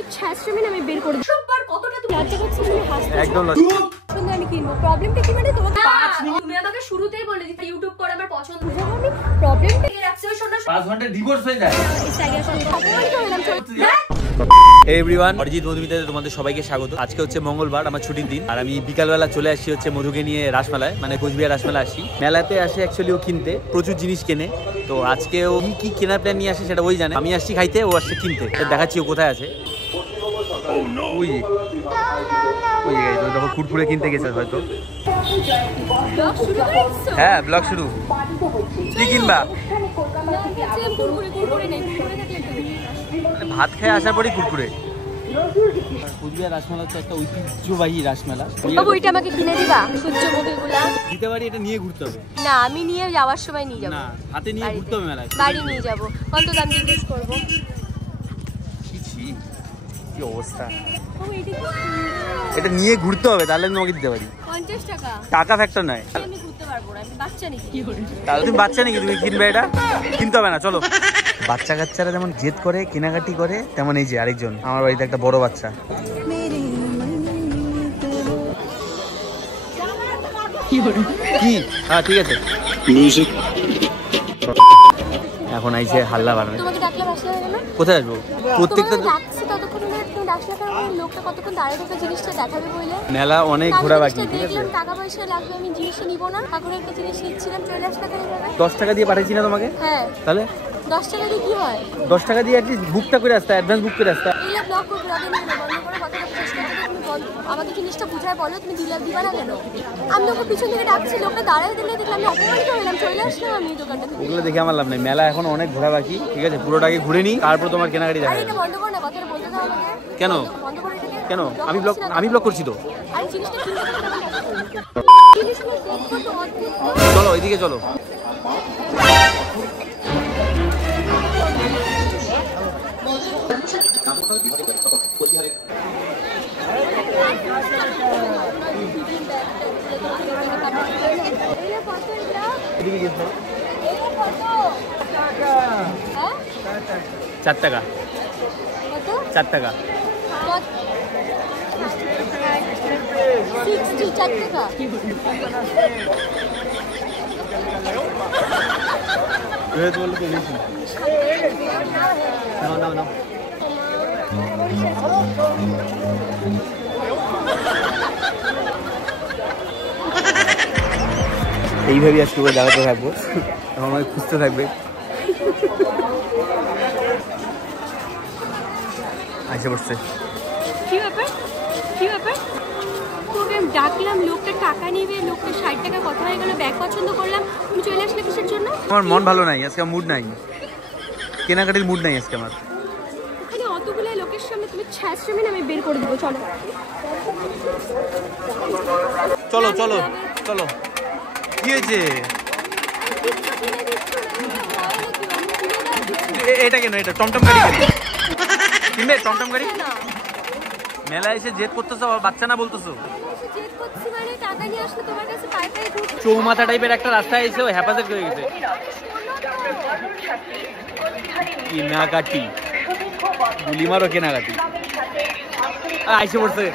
তুমি ছ্যাঁচড়ামি আমি বের করে দেব। সববার কতটা তুমি লজ্জা করছিস, তুমি হাসছিস একদম লজ্জা। শুনলে আমি কিনবো, প্রবলেমটা কি মানে তোমাকে 5 মিনিট তুমি আমাকে শুরুতেই বলে দিতে ইউটিউব করে আমার পছন্দ। আমি প্রবলেমটা কি রাখছি ওই শোনা 5 ঘন্টা ডিভোর্স হয়ে যায়। এই সাইডে শুনে অপমান করলাম চল। হে এভরিওয়ান, অরিজিৎ মধুমিতাতে তোমাদের সবাইকে স্বাগত। আজকে হচ্ছে মঙ্গলবার, আমার ছুটির দিন, আর আমি বিকালবেলা চলে আসছি হচ্ছে মধুকে নিয়ে রাসমেলায়, মানে কোচবিহার রাসমেলা আসি। মেলাতে আসে অ্যাকচুয়ালি ও কিনতে, প্রচুর জিনিস কেনে। তো আজকে ও কি কেনার প্ল্যান নিয়ে আসে সেটা ওই জানে। আমি আসছি খাইতে, ও আসছে কিনতে। দেখাচ্ছি ও কোথায় আছে। ওই দেখো কুরকুরে কিনতে গেছে হয়তো। হ্যাঁ ব্লগ শুরু। কি কিনবা? ভাত খেয়ে আসার পরই কুরকুরে। কোচবিহার রাসমেলা হচ্ছে একটা ঐতিহ্যবাহী রাসমেলা। বাবু এটা আমাকে কিনে দিবা? সূর্যমুখীগুলা দিতে পারি, এটা নিয়ে ঘুরতে হবে। না আমি নিয়ে যাওয়ার সময় নিয়ে যাবো। না হাতে নিয়ে ঘুরতে হবে মেলায়। বাড়ি নিয়ে যাবো। কত দাম জিজ্ঞেস করবো? কি অবস্থা, এটা নিয়ে ঘুরতে হবে তাহলে আমি তোমাকে দিতে পারি। 50 টাকা। টাকা ফ্যাক্টর নয়। আমি ঘুরতে পারবো না, আমি বাচ্চা নাকি? তাহলে তুমি বাচ্চা নাকি, তুমি কিনবে? এটা কিনতে হবে না, চলো। বাচ্চা কাচ্চারা যেমন জেদ করে কেনাকাটি করে, তেমন এই যে আরেকজন আমার বাড়িতে একটা বড় বাচ্চা। কি? হ্যাঁ ঠিক আছে। এখন আইছে হাল্লা বানাবে। তোমাকে ডাকলাম আসলে না? কোথায় আসবো? প্রত্যেকটা ডাকছি ততক্ষণ না, তুমি ডাকলে কারণ লোকটা কতক্ষণ দাঁড়িয়ে থেকে জিনিসটা দেখাবে বলে। মেলা অনেক ঘোরা বাকি, ঠিক আছে? টাকা পয়সা লাগবে, আমি জিনিস নিব না। এখন একটা জিনিস নিচ্ছিলাম, চলে আসলে কেন যাবে? 10 টাকা দিয়ে পাঠাইছি না তোমাকে? হ্যাঁ তাহলে 10 টাকা দিয়ে কি হয়? 10 টাকা দিয়ে অ্যাটলিস্ট বুকটা করে আসতে, অ্যাডভান্স বুক করে আসতে। এগুলো ব্লক করে ব্লগে নিয়ে বন্ধ করে কথাটা চেষ্টা করতে। তুমি আমাকে জিনিসটা বুঝায় বলো, তুমি দিবা না কেন? আমি তোকে পিছন থেকে ডাকছি, লোকটা দাঁড়ায় দিলে দেখলাম আমি অপমান করলাম, চলে আসলাম আমি দোকানটা থেকে। ওগুলো দেখে আমার লাভ নেই, মেলা এখন অনেক ঘোরা বাকি, ঠিক আছে? পুরোটাকে ঘুরে নিই, তারপর তোমার কেনাকাটি দেখা আরে যাবে। এটা বন্ধ কর না, কথাটা বলতে দাও আমাকে। কেন? বন্ধ করে এটাকে। কেন? আমি ব্লক করছি তো। আরে জিনিসটা কিনতে গেলে জিনিসগুলো দেখো তো অদ্ভুত। চলো ওইদিকে চলো। এদিকে গেছো? 4 টাকা। 4 টাকা। 4 টাকা। নাও। এইভাবেই আজকে করে দাঁড়াতে থাকবো, এখন আমাকে খুঁজতে থাকবে। আসে বসছে। কি ব্যাপার? তোকে আমি ডাকলাম, লোকটা টাকা নিবে, লোকটা 60 টাকা কথা হয়ে গেল, ব্যাগ পছন্দ করলাম, তুমি চলে আসলে কিসের জন্য? আমার মন ভালো নাই আজকে, মুড নাই, কেনাকাটির মুড নাই আজকে আমার। ওখানে অতগুলো লোকের সামনে তুমি ছ্যাঁচড়ামি আমি বের করে দেবো। চলো। কি হয়েছে? এটা কেন? এটা টমটম গাড়ি কিনবে? টমটম গাড়ি মেলা এসে জেদ করতেছো, বাচ্চা না বলতেছো? চৌমাথা টাইপের একটা রাস্তায় এসে হেফাজত করে গেছে। কেনাকাটি গুলি মারো, কেনাকাটি আইসে পড়ছে।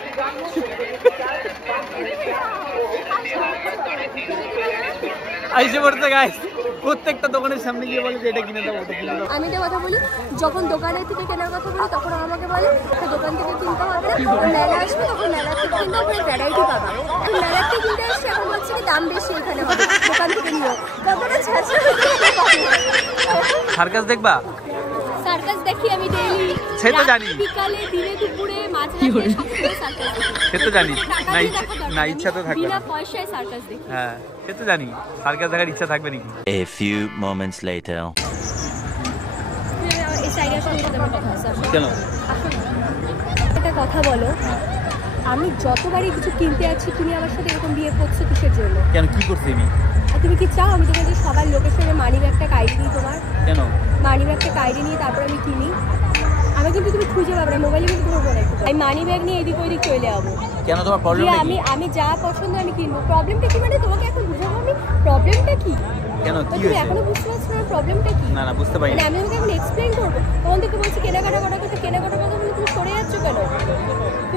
গাইস, প্রত্যেকটা দোকানের সামনে গিয়ে বলে যে এটা কিনে দাও, ওটা কিনে দাও। আমি একটা কথা বলি, যখন দোকানের থেকে কেনার কথা বলি তখন আমাকে বলে দোকান থেকে কিনতে হবে না, মেলা আসবে তখন মেলা থেকে কিনতে হবে, ভ্যারাইটি পাবা। আমি মেলা থেকে কিনতে আসছি, এখন বলছি কি দাম বেশি এখানে হবে, দোকান থেকে নিও। কতটা সার্কাস দেখবা? সার্কাস দেখি আমি ডেইলি, সে তো জানি। বিকালে, দিনে, দুপুরে, মাঝরাতে সবসময় সার্কাস দেখি। সে তো জানি। না ইচ্ছা তো থাকবে বিনা পয়সায় সার্কাস দেখি। হ্যাঁ সে তো জানি, সার্কাস দেখার ইচ্ছা থাকবে নাকি? A few moments later. এই সাইডে আসলে কেন? একটা কথা বলো, আমি যতবারই কিছু কিনতে আছি তুমি আমার সাথে এরকম বিয়ে করছো কিসের জন্য? কেন? কি করছি আমি? আর তুমি কি চাও আমি তোমাকে সবার লোকের সঙ্গে মানি ব্যাগটা কাইডি নিই? তোমার কেন মানি ব্যাগটা কাইডি নিয়ে তারপর আমি কিনি? আমি কিন্তু তুমি খুঁজে পাবে না, মোবাইলে কিন্তু ধরবো না। আমি মানি ব্যাগ নিয়ে এদিক ওইদিক চলে যাবো। কেন? তোমার প্রবলেম কি? আমি যা পছন্দ আমি কিনবো। প্রবলেমটা কি মানে তোমাকে এখন বুঝাবো আমি প্রবলেমটা কি? কেন? কি তুমি হয়েছে? এখনো বুঝতে পারছো না প্রবলেমটা কি? না বুঝতে পারি না। আমি তোমাকে এখন এক্সপ্লেইন করবো। তখন থেকে বলছি কেনাকাটা কথা বলে তুমি সরে যাচ্ছ আসছো কেন?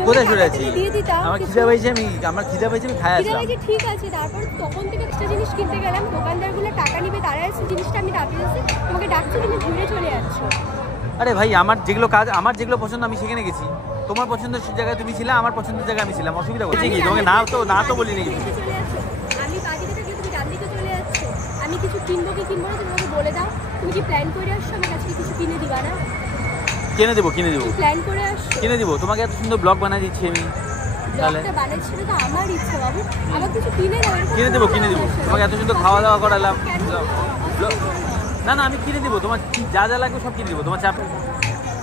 কোথায় সরে আছি? দিয়ে দিতাম। আমার খিদা পাইছে, আমার খিদা পাইছে, আমি খাই আসলাম। ঠিক আছে, তারপর তখন থেকে একটা জিনিস কিনতে গেলাম, দোকানদারগুলো টাকা নিবে, তারা এসে জিনিসটা আমি ডাকতে যাচ্ছি, তোমাকে ডাকছি, তুমি ঘুরে চলে যাচ্ছ। আরে ভাই, আমার যেগুলো কাজ, আমার যেগুলো পছন্দ আমি সেখানে গেছি। তোমার পছন্দের জায়গায় তুমি ছিলে, আমার পছন্দের জায়গায় আমি ছিলাম। অসুবিধা করছে কি? তোমাকে না তো বলি নাকি? আমি বাড়িতে থেকে তুমি ডান দিকে চলে যাচ্ছ। আমি কিছু কিনবো কি কিনবো না তুমি আমাকে বলে দাও। তুমি কি প্ল্যান করে আসছো আমার কাছে কিছু কিনে দিবা না? কিনে দেবো প্ল্যান করে আসছো, কিনে দেবো। তোমাকে এত সুন্দর ব্লগ বানিয়ে দিচ্ছি আমি। তাহলে ব্লগটা বানাচ্ছি তো আমার ইচ্ছা বাবু, আমার কিছু কিনে দাও। কিনে দেবো। তোমাকে এত সুন্দর খাওয়া দাওয়া করালাম। না, আমি কিনে দেবো। তোমার যা লাগবে সব কিনে দেবো, তোমার চাপ।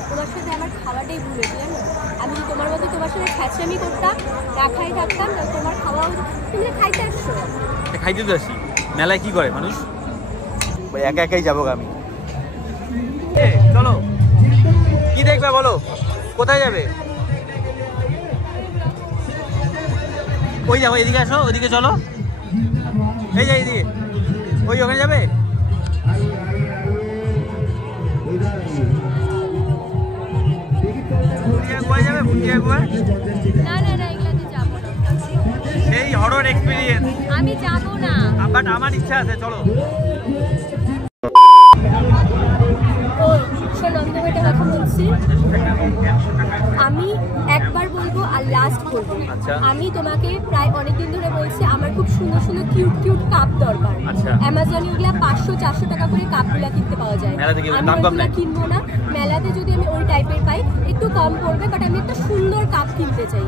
তোমার সাথে আমার খাওয়াটাই ভুল হয়েছে জানো। আমি যদি তোমার মতো তোমার সাথে খ্যাচরামি করতাম, রাখাই থাকতাম, তোমার খাওয়া তুমি খাইতে আসছো। খাইতে তো আসি। মেলায় কি করে মানুষ? একা একাই যাবো আমি। চলো, কি দেখবে বলো? কোথায় যাবে? ওই যাবো, এদিকে আসো, ওইদিকে চলো। এই যে এইদিকে, ওখানে যাবে। সেই হরর এক্সপেরিয়েন্স আমি যাবো না, বাট আমার ইচ্ছা আছে, চলো। আমি একবার বলবো আর লাস্ট বলবো। আমি তোমাকে প্রায় অনেকদিন ধরে বলছি আমার খুব সুন্দর সুন্দর কিউট কাপ দরকার। অ্যামাজনে ওগুলা 500-400 টাকা করে কাপগুলা কিনতে পাওয়া যায়। আমি ওগুলা কিনবো না। মেলাতে যদি আমি ওই টাইপের পাই একটু কম পড়বে, বাট আমি একটা সুন্দর কাপ কিনতে চাই।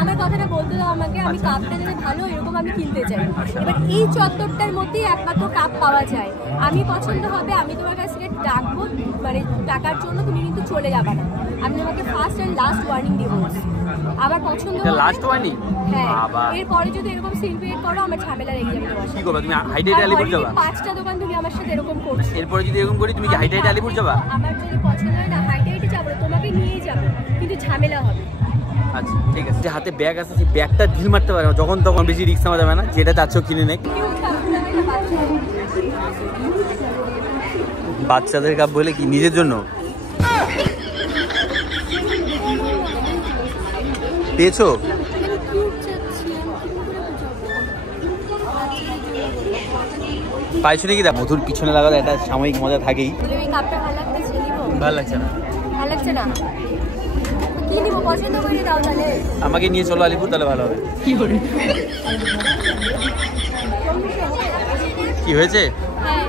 আমার কথাটা বলতে দাও আমাকে, আমি কাপটা যদি ভালো এরকম আমি কিনতে চাই। এবার এই চত্বরটার মধ্যেই একমাত্র কাপ পাওয়া যায়। আমি পছন্দ হবে, আমি তোমার কাছ থেকে ডাকবো, মানে টাকার জন্য তুমি কিন্তু চলে যাবে না। আমি তোমাকে ফার্স্ট এন্ড লাস্ট ওয়ার্নিং দিব। আবার পছন্দ হবে লাস্ট ওয়ার্নিং। হ্যাঁ, এরপরে যদি এরকম সিন ক্রিয়েট করো আমার ঝামেলা লেগে যাবে তোমার সাথে। কি করবে তুমি? হাইডেট আলিপুর যাবা? 5টা দোকান তুমি আমার সাথে এরকম করছো। এরপরে যদি এরকম করি তুমি কি হাইডেট আলিপুর যাবা? আমার যদি পছন্দ হয় না হাইডেটে যাব, তোমাকে নিয়েই যাব, কিন্তু ঝামেলা হবে। আচ্ছা ঠিক আছে। যে হাতে ব্যাগ আছে সেই ব্যাগটা ঢিল মারতে পারে যখন তখন, বেশি রিস্ক নেওয়া যাবে না। যেটা চাচ্ছ কিনে নে। বাচ্চাদের কাপ বলে কি নিজের জন্য পেয়েছো? পাইছো নাকি? মধুর পিছনে লাগালে একটা সাময়িক মজা থাকেই। ভালো লাগছে না? কি নিব পছন্দ করে দাও তাহলে। আমাকে নিয়ে চলো আলিপুর, তাহলে ভালো হবে। কি হয়েছে? হ্যাঁ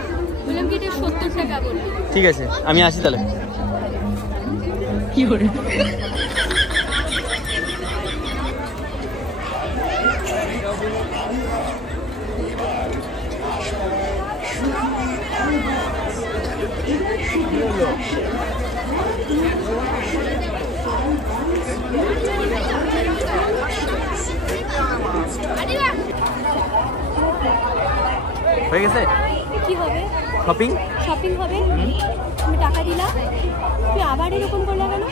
বললাম কি এটা 70 টাকা বলে। ঠিক আছে আমি আসি তাহলে। কি করে? হয়ে গেছে? কি হবে? শপিং হবে। তুমি টাকা দিলা, তুমি আবার এরকম করলে কেন?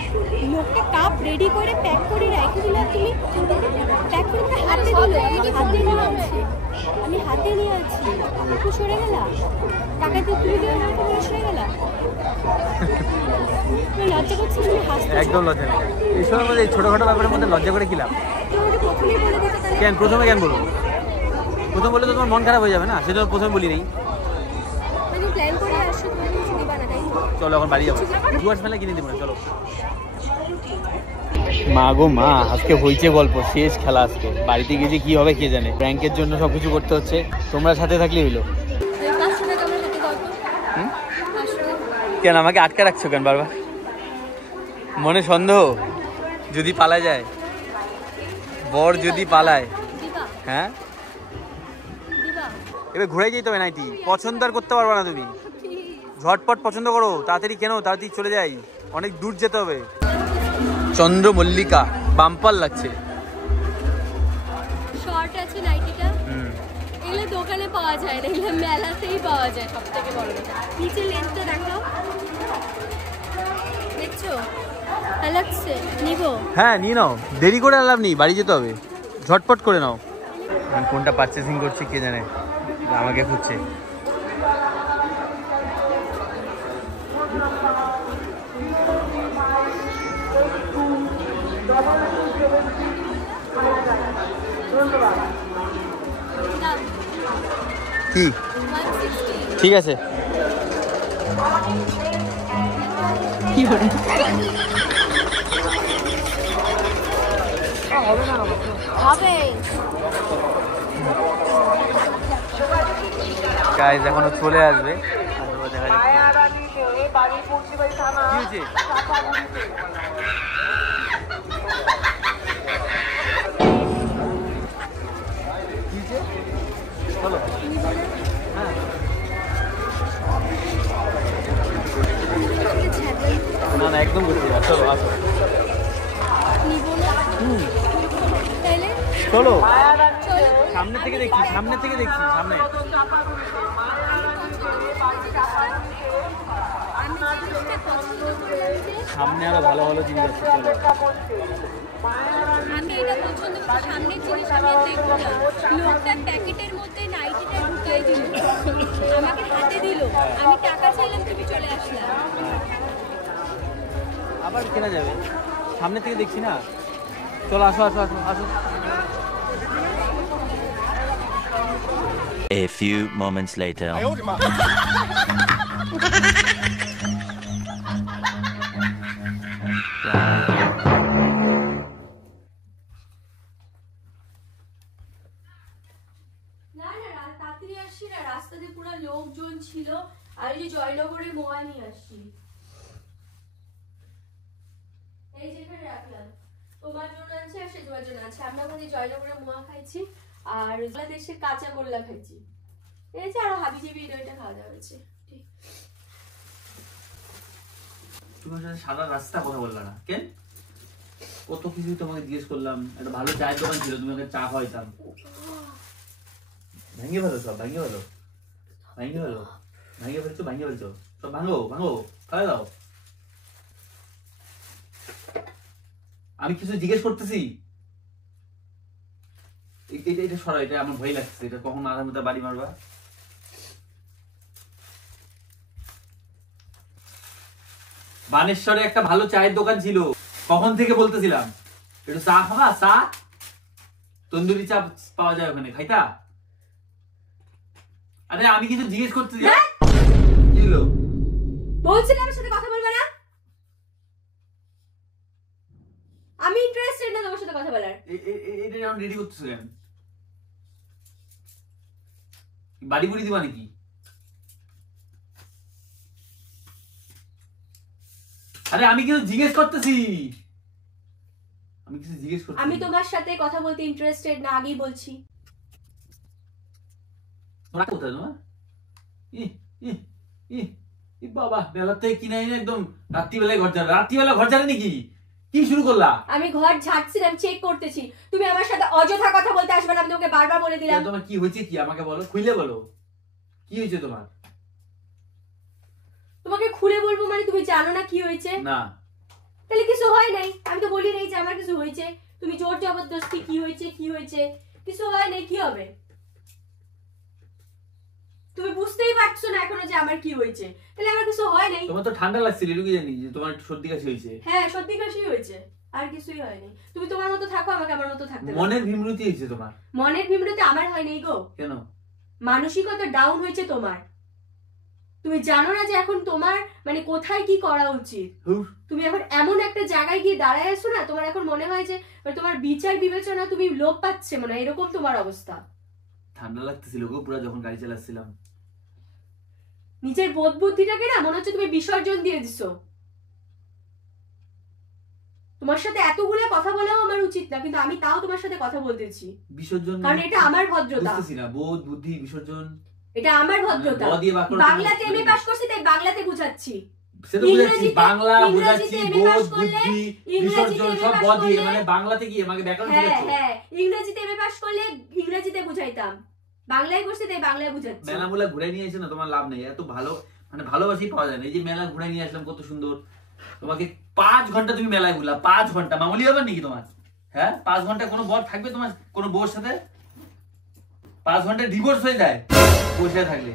লোকটা কাপ রেডি করে প্যাক করে রেখে দিলা, তুমি প্যাক করে হাতে দিলে। আমি হাতে নিয়ে আছি, একটু সরে গেলা, টাকা দিয়ে তুমি দিয়ে সরে গেলা। লজ্জা করছি, তুমি হাসতে। একদম লজ্জা নেই এইসবের মধ্যে। ছোটখাটো ব্যাপারের মধ্যে লজ্জা করে কি লাভ? প্রথমেই বলে দিতে। কেন প্রথমে কেন বলবো? প্রথম বলে তো তোমার মন খারাপ হয়ে যাবে না, সেটা প্রথমে বলি নেই। প্ল্যান করে আসছো, তুমি কিছু দিবা না, তাই? চলো এখন বাড়ি যাবো। ডুয়ার্স মেলা কিনে দেবো না, চলো। মা গো মা, আজকে হয়েছে গল্প, শেষ খেলা আজকে। বাড়িতে গিয়ে যে কি হবে কে জানে। ব্যাংকের জন্য সবকিছু করতে হচ্ছে, তোমরা সাথে থাকলে হইলো। কেন আমাকে আটকে রাখছো কেন বারবার? মনে সন্দেহ? যদি পালা যায়, বর যদি পালায়, হ্যাঁ এবার ঘুরে যেতে হবে। নাইটি পছন্দ আর করতে পারবা না তুমি। ঝটপট পছন্দ করো, তাড়াতাড়ি কেন, তাড়াতাড়ি চলে যাই, অনেক দূর যেতে হবে। চন্দ্রমল্লিকা বাম্পার লাগছে। শর্ট আছে নাইটিটা, এগুলো দোকানে পাওয়া যায় না, এগুলো মেলাতেই পাওয়া যায়। সব থেকে বড় কথা নিচে লেন্থটা দেখাও, দেখছো? ভালো লাগছে, নিবো? হ্যাঁ নিয়ে নাও, দেরি করে লাভ নেই, বাড়ি যেতে হবে, ঝটপট করে নাও। আমি কোনটা পারচেসিং করছি কে জানে, আমাকে খুঁজছে। কি ঠিক আছে কি হবে হবে গাইস এখনো চলে আসবে না না একদম বুঝতে পারছি চলো আসো চলো সামনে থেকে দেখছি সামনে সামনে আরো ভালো ভালো জিনিস আছে চলো আমি এটা পছন্দ করি সামনের জিনিস আমি দেখবো না লোকটা প্যাকেটের মধ্যে নাইটিটা ঢুকাই দিল আমাকে হাতে দিল আমি টাকা চাইলাম তুমি চলে আসলা আবার কেনা যাবে সামনে থেকে দেখছি না চলো আসো আসো আসো আসো A few moments later. তাড়াতাড়ি আসছি না রাস্তাতে পুরো লোকজন ছিল আর এই যে জয়নগরে মোয়া নিয়ে আসছি এই যেখানে রাখলাম তোমার জন্য আছে আর সে তোমার জন্য আছে আমরা ওখানে জয়নগরে মোয়া খাইছি আর বাংলাদেশের কাঁচা গোল্লা খাইছি এই যে আরো হাবিজাবি এটা খাওয়া দাওয়া হয়েছে তোমার সাথে সারা রাস্তা কথা বললা না কেন কত কিছু তোমাকে জিজ্ঞেস করলাম একটা ভালো চায়ের দোকান ছিল তুমি ওখানে চা খাওয়াইতাম ভাঙিয়ে ফেলো সব ভাঙিয়ে ফেলো সব ভাঙো ফেলে দাও আমি কিছু জিজ্ঞেস করতেছি এটা সরা এটা আমার ভয় লাগছে এটা কখন আধার মধ্যে বাড়ি মারবা বানেশ্বরে একটা ভালো চায়ের দোকান ছিল কখন থেকে বলতেছিলাম একটু চা খাবা চা তন্দুরি চা পাওয়া যায় ওখানে খাইতা আরে আমি কিছু জিজ্ঞেস করতেছি কি হলো বলছিলাম আমার সাথে কথা বলবে না আমি ইন্টারেস্টেড না তোমার সাথে কথা বলার এটা যেমন রেডি করতেছো কেন বাড়ি বুড়ি দিবা নাকি আরে আমি কিছু জিজ্ঞেস করতেছি আমি তোমার সাথে কথা বলতে ইন্টারেস্টেড না আগেই বলছি তোরা কোথায় তোমার বাবা বেলা থেকে কিনে এনে একদম রাত্রিবেলায় ঘর ঝাড়ে নাকি কি শুরু করলা আমি ঘর ঝাড়ছিলাম চেক করতেছি তুমি আমার সাথে অযথা কথা বলতে আসবে না আমি তোমাকে বারবার বলে দিলাম তোমার কি হয়েছে কি আমাকে বলো খুলে বলো কি হয়েছে তোমার তোমাকে খুলে বলবো মানে তুমি জানো না কি হয়েছে না তাহলে কিছু হয় নাই আমি তো বলি নাই যে আমার কিছু হয়েছে তুমি জোর জবরদস্তি কি হয়েছে কিছু হয় নাই কি হবে তুমি বুঝতেই পারছো না এখনো যে আমার কি হয়েছে তাহলে আমার কিছু হয় নাই তোমার তো ঠান্ডা লাগছিল এটুকু জানি যে তোমার একটু সর্দি কাশি হয়েছে হ্যাঁ সর্দি কাশি হয়েছে আর কিছুই হয়নি তুমি তোমার মতো থাকো আমাকে আমার মতো থাকতে দাও মনের বিমৃতি হয়েছে তোমার মনের বিমৃতি আমার হয় নাই গো কেন মানসিকতা ডাউন হয়েছে তোমার তুমি জানো না যে এখন তোমার মানে কোথায় কি করা উচিত তুমি এখন এমন একটা জায়গায় গিয়ে দাঁড়ায় আছো না তোমার এখন মনে হয় যে তোমার বিচার বিবেচনা তুমি লোপ পাচ্ছে মনে এরকম তোমার অবস্থা ঠান্ডা লাগতেছিল গো পুরো যখন গাড়ি চালাচ্ছিলাম নিজের বোধ বুদ্ধিটাকে না মনে হচ্ছে তুমি বিসর্জন দিয়ে দিছো তোমার সাথে এতগুলো কথা বলাও আমার উচিত না কিন্তু আমি তাও তোমার সাথে কথা বলতেছি বিসর্জন কারণ এটা আমার ভদ্রতা বুঝতেছি না বোধ বুদ্ধি বিসর্জন এটা আমার ভদ্রতা বাংলাতে এমএ পাস করছি তাই বাংলাতে বুঝাচ্ছি সেটা বুঝাচ্ছি বাংলা বুঝাচ্ছি বোধ বুদ্ধি বিসর্জন সব ব দিয়ে মানে বাংলাতে কি আমাকে ব্যাকরণ শিখাচ্ছো হ্যাঁ ইংরেজিতে এমএ পাস করলে ইংরেজিতে বুঝাইতাম বাংলায় করছি তাই বাংলায় বুঝাচ্ছি মেলা মুলা ঘুরে নিয়ে এসে না তোমার লাভ নেই এত ভালো মানে ভালোবাসি পাওয়া যায় না এই যে মেলা ঘুরে নিয়ে আসলাম কত সুন্দর তোমাকে 5 ঘন্টা তুমি মেলায় ঘুরলা 5 ঘন্টা মামুলি হবে নাকি তোমার হ্যাঁ 5 ঘন্টা কোনো বর থাকবে তোমার কোনো বউর সাথে 5 ঘন্টা ডিভোর্স হয়ে যায় বসে থাকলে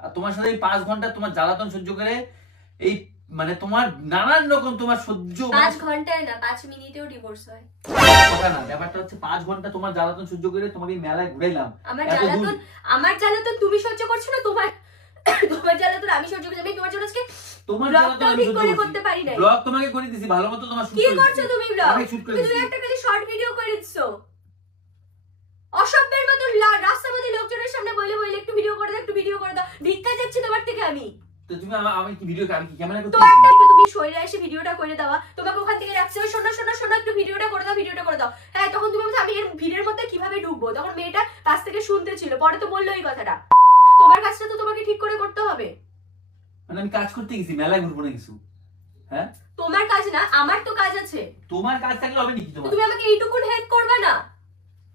আর তোমার সাথে এই 5 ঘন্টা তোমার জ্বালাতন সহ্য করে এই মানে তোমার নানান রকম তোমার সহ্য 5 ঘন্টায় না 5 মিনিটেও ডিভোর্স হয়। কথা না, ব্যাপারটা হচ্ছে 5 ঘন্টা তোমার জ্বালাতন সহ্য করে তোমাকে মেলায় ঘুরাইলাম। আমার জ্বালাতন তুমি সহ্য করছো না, তোমার জ্বালাতন আমি সহ্য করছি। আমি তোমার জন্য আজকে তোমার জ্বালাতন আমি সহ্য করতে পারি না। ব্লগ তোমাকে করে দিছি, ভালো মতো তোমার শুট কি করছো তুমি? ব্লগ আমি শুট করে দিছি। তুমি একটা খালি শর্ট ভিডিও করে দিছো, অসভ্যের মতো রাস্তার মধ্যে লোকজনের সামনে বলে বলে একটু ভিডিও করে দাও, একটু ভিডিও করে দাও। ভিক্ষা যাচ্ছে তোমার থেকে আমি। তো তুমি আমি কি ভিডিও আমি কি ক্যামেরা করতে? তো একটা তুমি সইরে এসে ভিডিওটা করে দাও, তোমাকে ওখান থেকে রাখছে শোনো শোনো শোনো একটু ভিডিওটা করে দাও, ভিডিওটা করে দাও। হ্যাঁ, তখন তুমি বলছো আমি এর ভিড়ের মধ্যে কিভাবে ঢুকবো? তখন মেয়েটা কাছ থেকে শুনতে ছিল, পরে তো বললো এই কথাটা। তোমার কাজটা তো তোমাকে ঠিক করে করতে হবে। মানে আমি কাজ করতে গেছি, মেলায় ঘুরবো না কিছু? হ্যাঁ, তোমার কাজ না, আমার তো কাজ আছে। তোমার কাজ থাকলে হবে নাকি? তুমি আমাকে এইটুকুন হেল্প করবে না?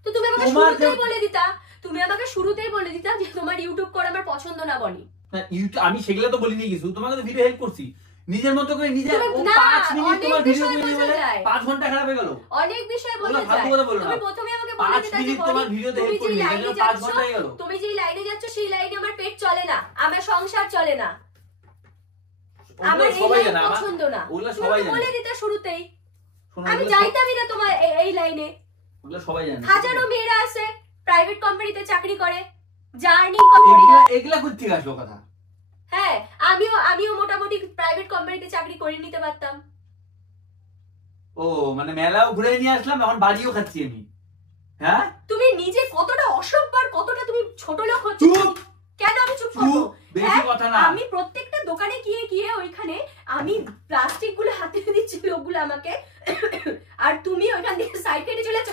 তো তুমি আমাকে শুরুতেই বলে দিতা, তুমি আমাকে শুরুতেই বলে দিতা যে তোমার ইউটিউব করে আমার পছন্দ না বনি। না ইউটিউব আমি সেগুলো তো বলিনি কিছু, তোমাকে তো ভিডিও হেল্প করছি নিজের মতো করে। নিজে 5 মিনিট তোমার ভিডিও করে 5 ঘন্টা খারাপ হয়ে গেল। অনেক বিষয় বলতে চাই। তুমি প্রথমে আমাকে বলে দিতা যে তোমার ভিডিওতে হেল্প করলি, এটা 5 ঘন্টা হয়ে গেল। তুমি যে লাইনে যাচ্ছ সেই লাইনে আমার পেট চলে না, আমার সংসার চলে না, আমার এই লাইন পছন্দ না। ওগুলা সবাই জানে, বলে দিতা শুরুতেই। আমি যাইতামই না তোমার এই লাইনে। ওগুলা সবাই জানে। হাজারো মেয়েরা আছে প্রাইভেট কোম্পানিতে চাকরি করে, জার্নি করে। এগুলা করতে আসলো কথা। হ্যাঁ, আমিও মোটামুটি প্রাইভেট কোম্পানিতে চাকরি করে নিতে পারতাম। ও মানে মেলাও ঘুরে নিয়ে আসলাম, এখন বাড়িও খাচ্ছি আমি। হ্যাঁ, তুমি নিজে কতটা অসভ্য আর কতটা তুমি ছোট লোক হচ্ছ। কেন আমি চুপ করব? বেশি কথা না। আমি প্রত্যেকটা দোকানে গিয়ে ওইখানে আমি প্লাস্টিক গুলো হাতে দিচ্ছি লোকগুলো আমাকে, আর তুমি ওইখান থেকে সাইড কেটে চলে যাচ্ছ।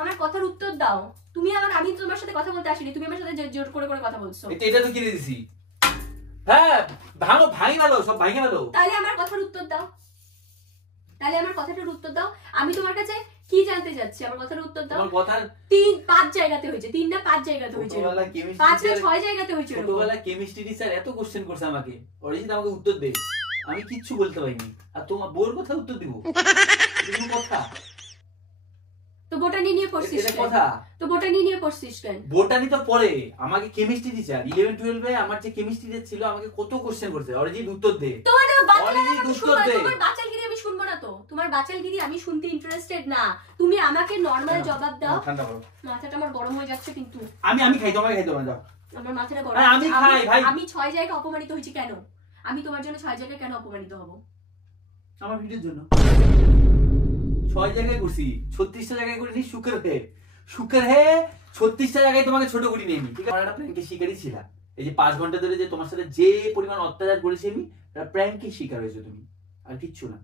আমার কথার উত্তর দাও। তুমি আমি তোমার সাথে কথা বলতে আসিনি, তুমি আমার সাথে জোর করে কথা বলছো। এটা তো কিনে দিছি। হ্যাঁ, ভাই ভালো সব ভাই ভালো। তাহলে আমার কথার উত্তর দাও, তাহলে আমার কথাটার উত্তর দাও। আমি তোমার কাছে কি জানতে যাচ্ছি, আমার কথার উত্তর দাও। আমার কথার 3-5 জায়গাতে হয়েছে, 3 না 5 জায়গাতে হয়েছে, 5 না 6 জায়গাতে হয়েছে। ছোটবেলা কেমিস্ট্রি টিচার এত কোশ্চেন করছে আমাকে, অরিজিৎ আমাকে উত্তর দে, আমি কিচ্ছু বলতে পারিনি। আর তোমার বোর কথা উত্তর দিব কথা? তো বোটানি নিয়ে পড়ছিস এটা কথা? তো বোটানি নিয়ে পড়ছিস কেন? বোটানি তো পরে আমাকে কেমিস্ট্রি টিচার 11-12 এ আমার যে কেমিস্ট্রি টিচার ছিল আমাকে কত কোশ্চেন করছে। অরিজিৎ উত্তর দে, অরিজিৎ উত্তর দে। তোমার বাচালগিরি আমি শুনবো না তো, তোমার বাচালগিরি আমি শুনতে ইন্টারেস্টেড না। তুমি আমাকে নরমাল জবাব দাও। ঠান্ডা করো, মাথাটা আমার গরম হয়ে যাচ্ছে কিন্তু। আমি খাই, তোমাকে খাইতে হবে না। আমার মাথাটা গরম। আমি খাই ভাই। আমি 6 জায়গায় অপমানিত হয়েছি কেন? আমি তোমার জন্য 6 জায়গায় কেন অপমানিত হব? আমার ভিডিওর জন্য 6 জায়গায় করছি, 36টা জায়গায় করিনি। শুক্র হে 36টা জায়গায় তোমাকে ছোট করি নেই। ঠিক আছে, একটা প্র্যাঙ্কের শিকারই ছিল। এই যে 5 ঘন্টা ধরে যে তোমার সাথে যে পরিমাণ অত্যাচার করেছি আমি, এটা প্র্যাঙ্কের শিকার হয়েছে তুমি, আর কিচ্ছু না।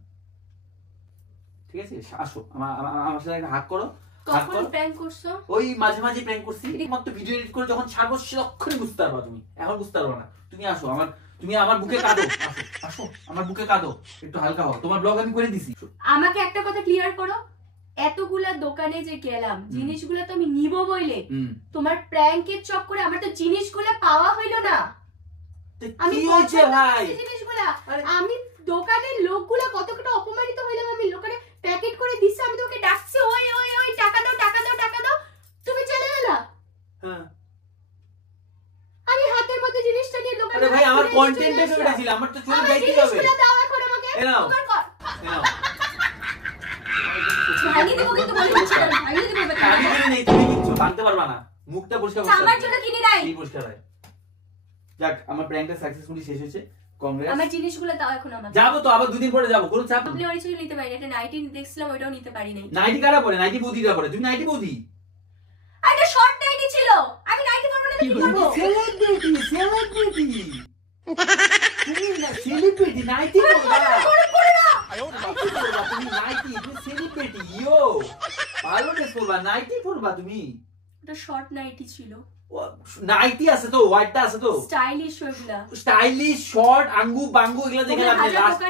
ঠিক আছে, আসো আমার সাথে একটা হাত করো। কখন প্র্যাঙ্ক করছো? ওই মাঝে মাঝে প্র্যাঙ্ক করছি, মাত্র ভিডিও এডিট করে যখন ছাড়বো সেক্ষুনি বুঝতে পারবা তুমি, এখন বুঝতে পারবা না। তুমি আসো তুমি আমার বুকে কাঁদো, আসো আমার বুকে কাঁদো, একটু হালকা হও। তোমার ব্লগ আমি করে দিছি। আমাকে একটা কথা ক্লিয়ার করো, এতগুলা দোকানে যে গেলাম জিনিসগুলো তো আমি নিব বইলে, তোমার প্র্যাঙ্কের চক্করে আমার তো জিনিসগুলো পাওয়া হইলো না। আমি জিনিসগুলা আমি দোকানের লোকগুলো কতটা অপমানিত হইলাম। আমি দোকানে প্যাকেট করে দিছি, আমি তোকে ডাকছি ওই ওই ওই টাকা দাও টাকা দাও টাকা দাও, তুমি চলে এলা। হ্যাঁ, আমি হাতের মধ্যে জিনিসটা নিয়ে দোকানে। আরে ভাই আমার কন্টেন্টে ওটা ছিল, আমার তো চলে যাইতে হবে। জিনিসগুলো দাও এখন আমাকে। নাও নাও, ভাঙি দেব কিন্তু বলি না, ভাঙি দেব। আমি নেই, তুমি কিচ্ছু ভাঙতে পারবা না, মুখটা পরিষ্কার করতে। আমার জন্য কিনি নাই, এই পরিষ্কার হয়। যাক, আমার প্র্যাঙ্কটা সাকসেসফুলি শেষ হয়েছে, কংগ্রেস। আমার জিনিসগুলো দাও এখন আমাকে। যাবো তো, আবার 2 দিন পরে যাবো, কোনো চাপ নেই। আপনি অরিজিনাল নিতে পারেন, একটা নাইটি দেখছিলাম ওইটাও নিতে পারি নাই। নাইটি কারা পরে? নাইটি বৌদিরা পরে। তুমি নাইটি বৌদি? আরে শর্ট নাইটি ছিল, আমি নাইটি পরব না কি করব? সেলিব্রিটি তুমি না, সেলিব্রিটি নাইটি পরবা। তুমি নাইটি, তুমি সেলিব্রিটি, ইয়ো ভালো ড্রেস পরবা, নাইটি পরবা তুমি। ওটা শর্ট নাইটি ছিল। নাইটি আছে তো, হোয়াইটটা আছে তো, স্টাইলিশ ওগুলা, স্টাইলিশ শর্ট আঙ্গু বাঙ্গু এগুলা দেখে লাভ নেই। লাস্ট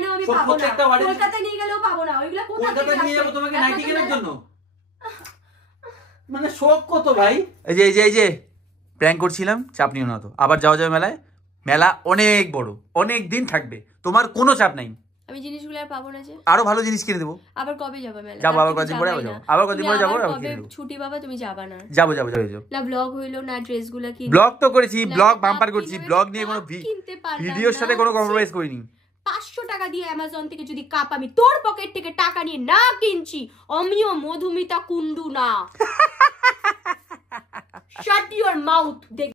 প্রত্যেকটা ওয়ার্ডে কলকাতা নিয়ে গেলেও পাবো না ওইগুলা। কলকাতা নিয়ে যাবো তোমাকে নাইটি কেনার জন্য? মানে শখ কত ভাই। এই যে প্র্যাঙ্ক করছিলাম, চাপ নিও না তো। আবার যাওয়া যাবে মেলায়, মেলা অনেক বড়, অনেক দিন থাকবে, তোমার কোনো চাপ নাই। আমি জিনিসগুলো আর পাবো না যে, আরো ভালো জিনিস কিনে দেবো। আবার কবে যাবে মেলা? যাবো, আবার কদিন পরে যাবো, আবার কদিন পরে যাবো। কবে ছুটি বাবা? তুমি যাবা না? যাবো না ব্লগ হইলো না, ড্রেসগুলো কি? ব্লগ তো করেছি, ব্লগ বাম্পার করছি, ব্লগ নিয়ে কোনো ভিডিওর সাথে কোনো কম্প্রোমাইজ করিনি। 500 টাকা দিয়ে অ্যামাজন থেকে যদি কাপ আমি তোর পকেট থেকে টাকা নিয়ে না কিনছি, আমিও মধুমিতা কুন্ডু না। শাট ইওর মাউথ।